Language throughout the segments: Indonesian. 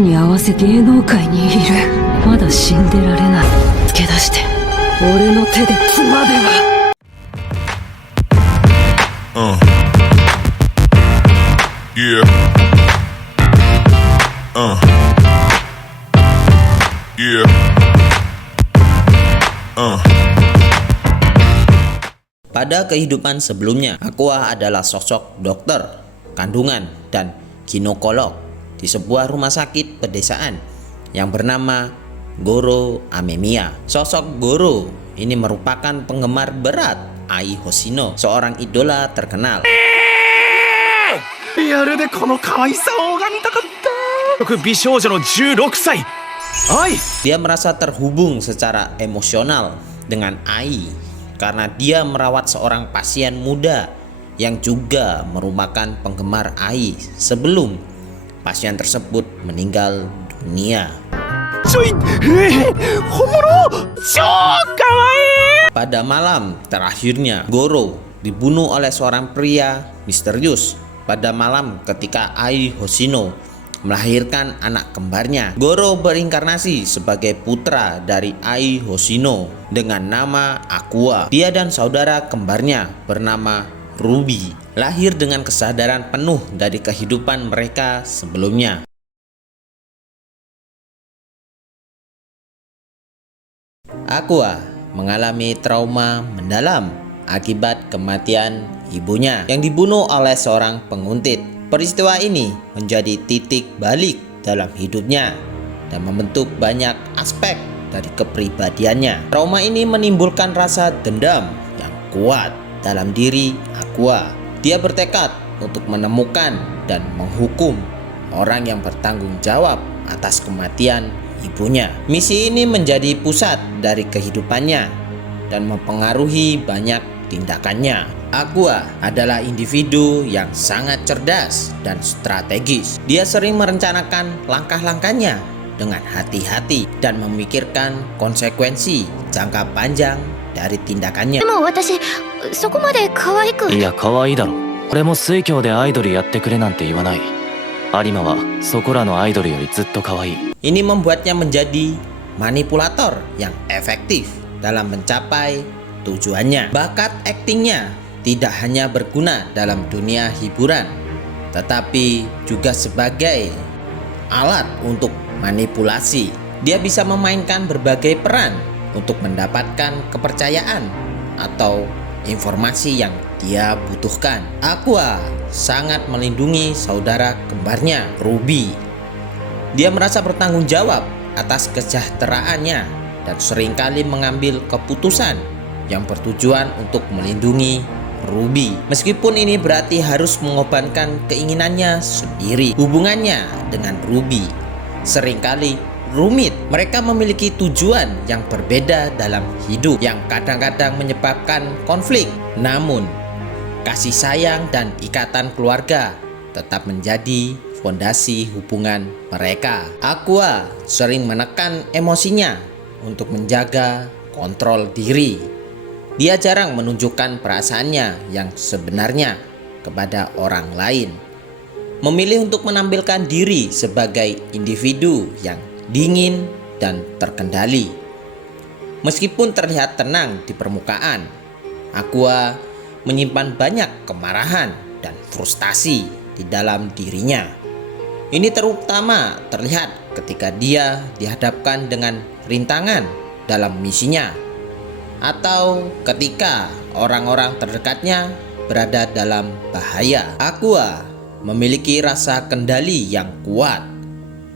に合わせ芸能界にいる。まだ死んでられない。つけ出して俺の手で妻では。Yeah. Yeah. Pada kehidupan sebelumnya, Aqua adalah sosok dokter kandungan dan ginekolog di sebuah rumah sakit pedesaan yang bernama Goro Amemiya. Sosok Goro ini merupakan penggemar berat Ai Hoshino, seorang idola terkenal. Dia merasa terhubung secara emosional dengan Ai karena dia merawat seorang pasien muda yang juga merupakan penggemar Ai sebelum pasien tersebut meninggal dunia. Pada malam terakhirnya, Goro dibunuh oleh seorang pria misterius pada malam ketika Ai Hoshino melahirkan anak kembarnya. Goro berinkarnasi sebagai putra dari Ai Hoshino dengan nama Aqua. Dia dan saudara kembarnya bernama Ruby lahir dengan kesadaran penuh dari kehidupan mereka sebelumnya. Aqua mengalami trauma mendalam akibat kematian ibunya yang dibunuh oleh seorang penguntit. Peristiwa ini menjadi titik balik dalam hidupnya dan membentuk banyak aspek dari kepribadiannya. Trauma ini menimbulkan rasa dendam yang kuat dalam diri Aqua. Dia bertekad untuk menemukan dan menghukum orang yang bertanggung jawab atas kematian ibunya. Misi ini menjadi pusat dari kehidupannya dan mempengaruhi banyak tindakannya. Aqua adalah individu yang sangat cerdas dan strategis. Dia sering merencanakan langkah-langkahnya dengan hati-hati dan memikirkan konsekuensi jangka panjang dari tindakannya. でも私そこまで可愛く。いや可愛いだろ。俺も水郷でアイドルやってくれなんて言わない。有馬はそこらのアイドルよりずっと可愛い。 Ini membuatnya menjadi manipulator yang efektif dalam mencapai tujuannya. Bakat aktingnya tidak hanya berguna dalam dunia hiburan, tetapi juga sebagai alat untuk manipulasi. Dia bisa memainkan berbagai peran untuk mendapatkan kepercayaan atau informasi yang dia butuhkan. Aqua sangat melindungi saudara kembarnya, Ruby. Dia merasa bertanggung jawab atas kesejahteraannya dan seringkali mengambil keputusan yang bertujuan untuk melindungi Ruby. Meskipun ini berarti harus mengorbankan keinginannya sendiri. Hubungannya dengan Ruby seringkali rumit. Mereka memiliki tujuan yang berbeda dalam hidup yang kadang-kadang menyebabkan konflik. Namun, kasih sayang dan ikatan keluarga tetap menjadi fondasi hubungan mereka. Aqua sering menekan emosinya untuk menjaga kontrol diri. Dia jarang menunjukkan perasaannya yang sebenarnya kepada orang lain. Memilih untuk menampilkan diri sebagai individu yang dingin dan terkendali. Meskipun terlihat tenang di permukaan, Aqua menyimpan banyak kemarahan dan frustasi di dalam dirinya. Ini terutama terlihat ketika dia dihadapkan dengan rintangan dalam misinya, atau ketika orang-orang terdekatnya berada dalam bahaya. Aqua memiliki rasa kendali yang kuat.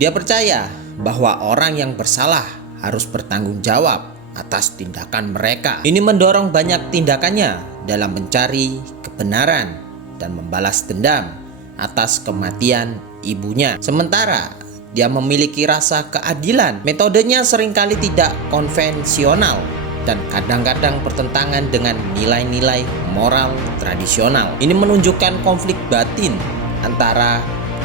Dia percaya bahwa orang yang bersalah harus bertanggung jawab atas tindakan mereka. Ini mendorong banyak tindakannya dalam mencari kebenaran dan membalas dendam atas kematian ibunya. Sementara dia memiliki rasa keadilan. Metodenya seringkali tidak konvensional dan kadang-kadang bertentangan dengan nilai-nilai moral tradisional. Ini menunjukkan konflik batin antara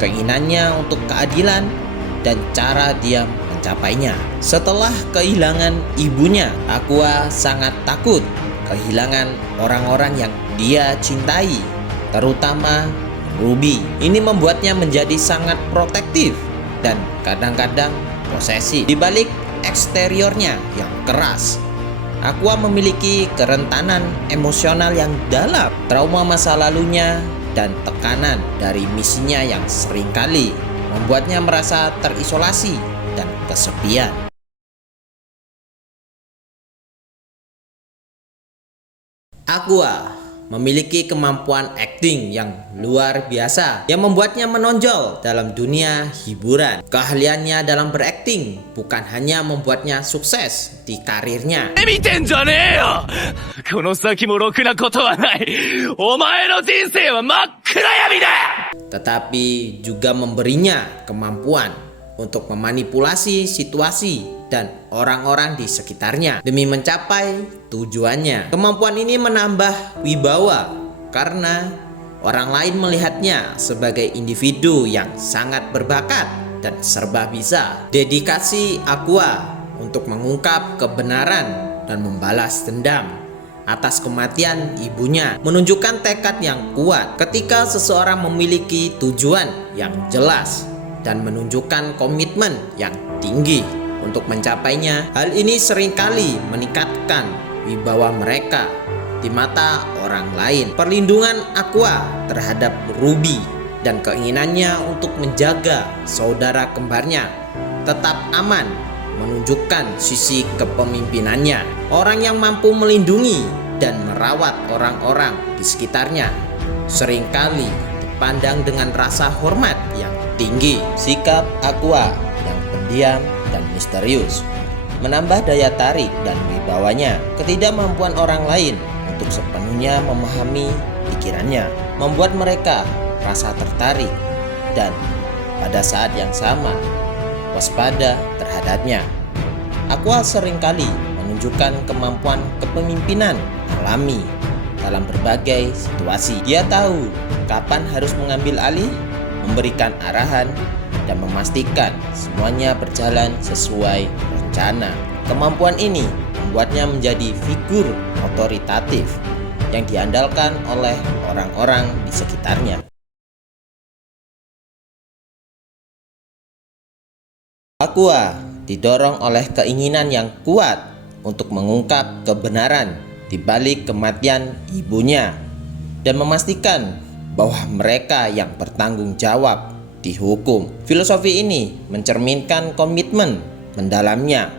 keinginannya untuk keadilan dan cara dia mencapainya. Setelah kehilangan ibunya, Aqua sangat takut kehilangan orang-orang yang dia cintai, terutama Ruby. Ini membuatnya menjadi sangat protektif dan kadang-kadang posesif. Di balik eksteriornya yang keras, Aqua memiliki kerentanan emosional yang dalam, trauma masa lalunya, dan tekanan dari misinya yang seringkali membuatnya merasa terisolasi dan kesepian. Aqua memiliki kemampuan akting yang luar biasa yang membuatnya menonjol dalam dunia hiburan. Keahliannya dalam berakting bukan hanya membuatnya sukses di karirnya, 見てんじゃねえよこの先もろくなことはないお前の人生は真っ暗闇だ tetapi juga memberinya kemampuan untuk memanipulasi situasi dan orang-orang di sekitarnya demi mencapai tujuannya. Kemampuan ini menambah wibawa karena orang lain melihatnya sebagai individu yang sangat berbakat dan serba bisa. Dedikasi Aqua untuk mengungkap kebenaran dan membalas dendam atas kematian ibunya menunjukkan tekad yang kuat. Ketika seseorang memiliki tujuan yang jelas dan menunjukkan komitmen yang tinggi untuk mencapainya, hal ini seringkali meningkatkan wibawa mereka di mata orang lain. Perlindungan Aqua terhadap Ruby dan keinginannya untuk menjaga saudara kembarnya tetap aman menunjukkan sisi kepemimpinannya. Orang yang mampu melindungi dan merawat orang-orang di sekitarnya seringkali dipandang dengan rasa hormat yang tinggi. Sikap Aqua yang pendiam dan misterius menambah daya tarik dan wibawanya. Ketidakmampuan orang lain untuk sepenuhnya memahami pikirannya membuat mereka rasa tertarik dan pada saat yang sama waspada terhadapnya. Aqua seringkali menunjukkan kemampuan kepemimpinan alami dalam berbagai situasi. Dia tahu kapan harus mengambil alih, memberikan arahan, dan memastikan semuanya berjalan sesuai rencana. Kemampuan ini membuatnya menjadi figur otoritatif yang diandalkan oleh orang-orang di sekitarnya. Aqua didorong oleh keinginan yang kuat untuk mengungkap kebenaran di balik kematian ibunya dan memastikan bahwa mereka yang bertanggung jawab dihukum. Filosofi ini mencerminkan komitmen mendalamnya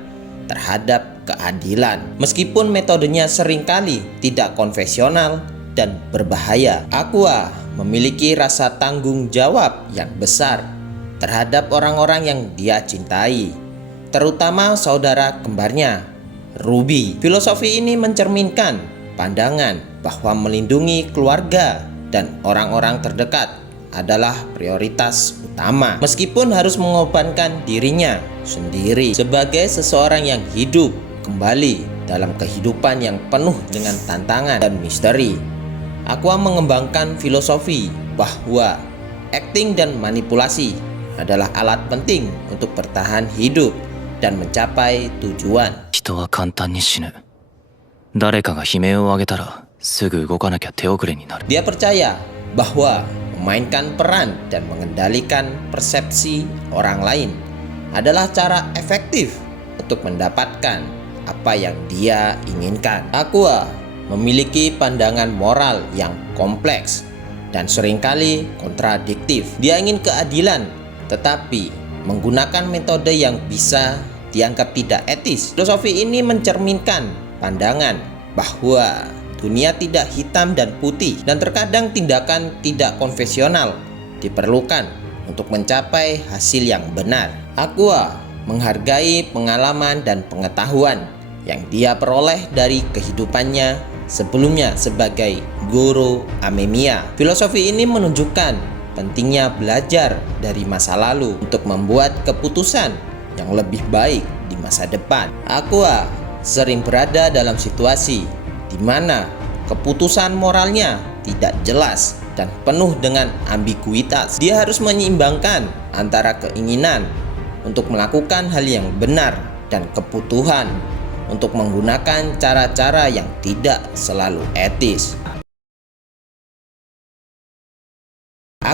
terhadap keadilan. Meskipun metodenya seringkali tidak konvensional dan berbahaya, Aqua memiliki rasa tanggung jawab yang besar terhadap orang-orang yang dia cintai, terutama saudara kembarnya, Ruby. Filosofi ini mencerminkan pandangan bahwa melindungi keluarga dan orang-orang terdekat adalah prioritas utama, meskipun harus mengorbankan dirinya sendiri. Sebagai seseorang yang hidup kembali dalam kehidupan yang penuh dengan tantangan dan misteri, Aqua mengembangkan filosofi bahwa akting dan manipulasi adalah alat penting untuk bertahan hidup dan mencapai tujuan. 人は簡単に死ぬ誰かが悲鳴を上げたらすぐ動かなきゃ手遅れになる Dia percaya bahwa memainkan peran dan mengendalikan persepsi orang lain adalah cara efektif untuk mendapatkan apa yang dia inginkan. Aqua memiliki pandangan moral yang kompleks dan seringkali kontradiktif. Dia ingin keadilan, tetapi menggunakan metode yang bisa dianggap tidak etis. Filosofi ini mencerminkan pandangan bahwa dunia tidak hitam dan putih, dan terkadang tindakan tidak konvensional diperlukan untuk mencapai hasil yang benar. Aqua menghargai pengalaman dan pengetahuan yang dia peroleh dari kehidupannya sebelumnya sebagai guru Amemiya. Filosofi ini menunjukkan pentingnya belajar dari masa lalu untuk membuat keputusan yang lebih baik di masa depan. Aqua sering berada dalam situasi di mana keputusan moralnya tidak jelas dan penuh dengan ambiguitas. Dia harus menyeimbangkan antara keinginan untuk melakukan hal yang benar dan kebutuhan untuk menggunakan cara-cara yang tidak selalu etis.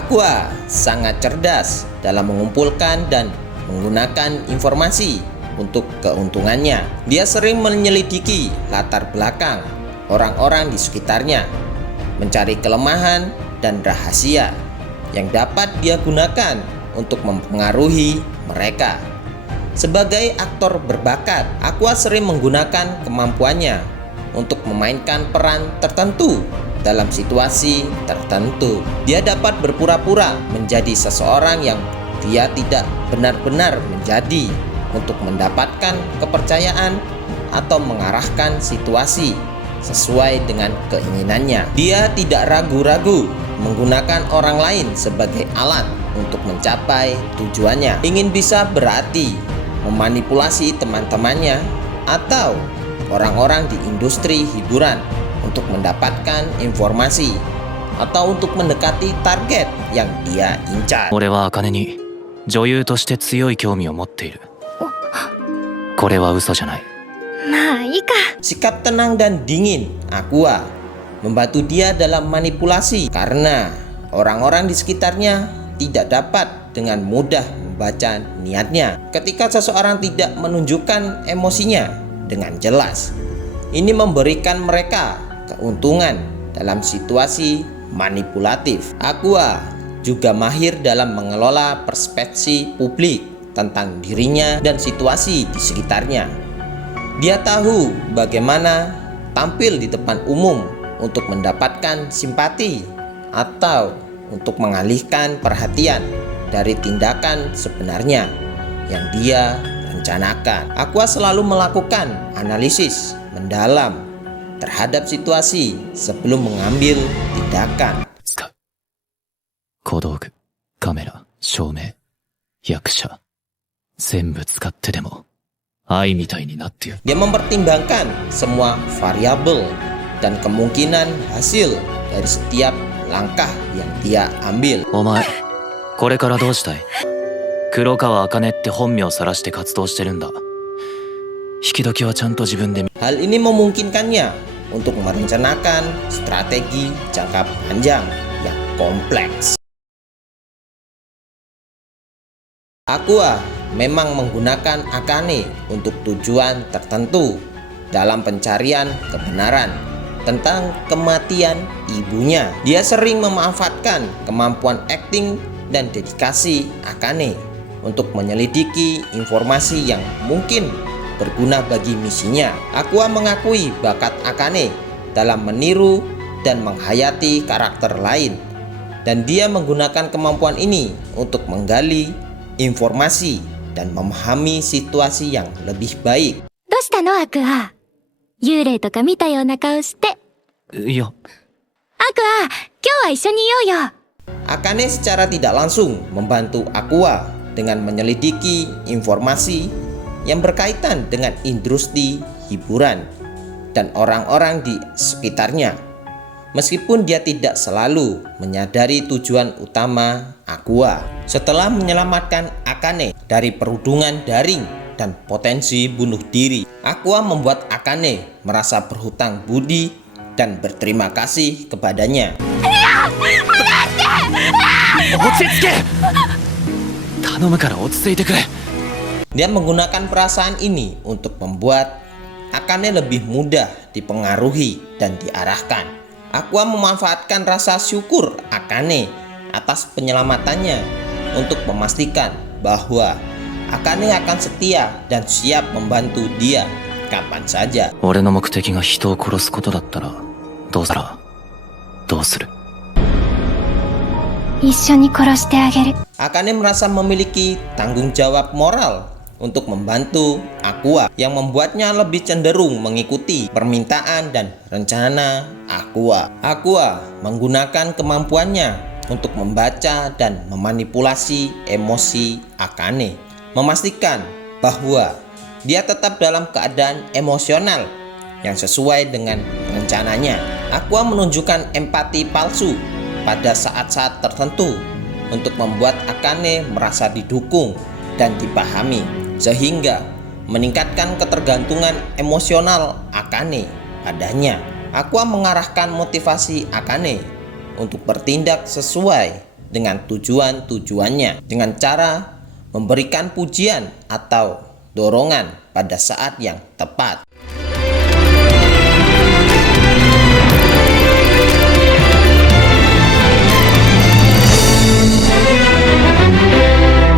Aqua sangat cerdas dalam mengumpulkan dan menggunakan informasi untuk keuntungannya. Dia sering menyelidiki latar belakang orang-orang di sekitarnya, mencari kelemahan dan rahasia yang dapat dia gunakan untuk mempengaruhi mereka. Sebagai aktor berbakat, Aqua sering menggunakan kemampuannya untuk memainkan peran tertentu dalam situasi tertentu. Dia dapat berpura-pura menjadi seseorang yang dia tidak benar-benar menjadi untuk mendapatkan kepercayaan atau mengarahkan situasi sesuai dengan keinginannya. Dia tidak ragu-ragu menggunakan orang lain sebagai alat untuk mencapai tujuannya. Ingin bisa berarti memanipulasi teman-temannya atau orang-orang di industri hiburan untuk mendapatkan informasi atau untuk mendekati target yang dia incar. 俺は茜に女優として強い興味を持っている。これは嘘じゃない。まあいいか。 Sikap tenang dan dingin Aqua membantu dia dalam manipulasi karena orang-orang di sekitarnya tidak dapat dengan mudah membaca niatnya. Ketika seseorang tidak menunjukkan emosinya dengan jelas, ini memberikan mereka keuntungan dalam situasi manipulatif. Aqua juga mahir dalam mengelola persepsi publik tentang dirinya dan situasi di sekitarnya. Dia tahu bagaimana tampil di depan umum untuk mendapatkan simpati atau untuk mengalihkan perhatian dari tindakan sebenarnya yang dia rencanakan. Aqua selalu melakukan analisis mendalam terhadap situasi sebelum mengambil tindakan. 使う。小道具、カメラ、照明、役者。全部使ってでも愛みたいになってやる。 Dia mempertimbangkan semua variabel dan kemungkinan hasil dari setiap langkah yang dia ambil. お前、これからどうしたい？黒川茜って本名さらして活動してるんだ。引き時はちゃんと自分で。 Hal ini memungkinkannya untuk merencanakan strategi jangka panjang yang kompleks. Aqua memang menggunakan Akane untuk tujuan tertentu dalam pencarian kebenaran tentang kematian ibunya. Dia sering memanfaatkan kemampuan akting dan dedikasi Akane untuk menyelidiki informasi yang mungkin berguna bagi misinya. Aqua mengakui bakat Akane dalam meniru dan menghayati karakter lain, dan dia menggunakan kemampuan ini untuk menggali informasi dan memahami situasi yang lebih baik. どうしたのアクア。幽霊とか見たような顔して。いや、アクア、今日は一緒にいようよ。 Akane secara tidak langsung membantu Aqua dengan menyelidiki informasi yang berkaitan dengan industri hiburan dan orang-orang di sekitarnya. Meskipun dia tidak selalu menyadari tujuan utama Aqua. Setelah menyelamatkan Akane dari perundungan daring dan potensi bunuh diri, Aqua membuat Akane merasa berhutang budi dan berterima kasih kepadanya. 落ち着け！頼むから落ち着いてくれ。 Dia menggunakan perasaan ini untuk membuat Akane lebih mudah dipengaruhi dan diarahkan. Aqua memanfaatkan rasa syukur Akane atas penyelamatannya untuk memastikan bahwa Akane akan setia dan siap membantu dia kapan saja. 俺の目的が人を殺すことだったらどうする？ 一緒に殺してあげる。 Akane merasa memiliki tanggung jawab moral untuk membantu Aqua yang membuatnya lebih cenderung mengikuti permintaan dan rencana Aqua. Aqua menggunakan kemampuannya untuk membaca dan memanipulasi emosi Akane, memastikan bahwa dia tetap dalam keadaan emosional yang sesuai dengan rencananya. Aqua menunjukkan empati palsu pada saat-saat tertentu untuk membuat Akane merasa didukung dan dipahami, sehingga meningkatkan ketergantungan emosional Akane padanya. Aqua mengarahkan motivasi Akane untuk bertindak sesuai dengan tujuan-tujuannya dengan cara memberikan pujian atau dorongan pada saat yang tepat.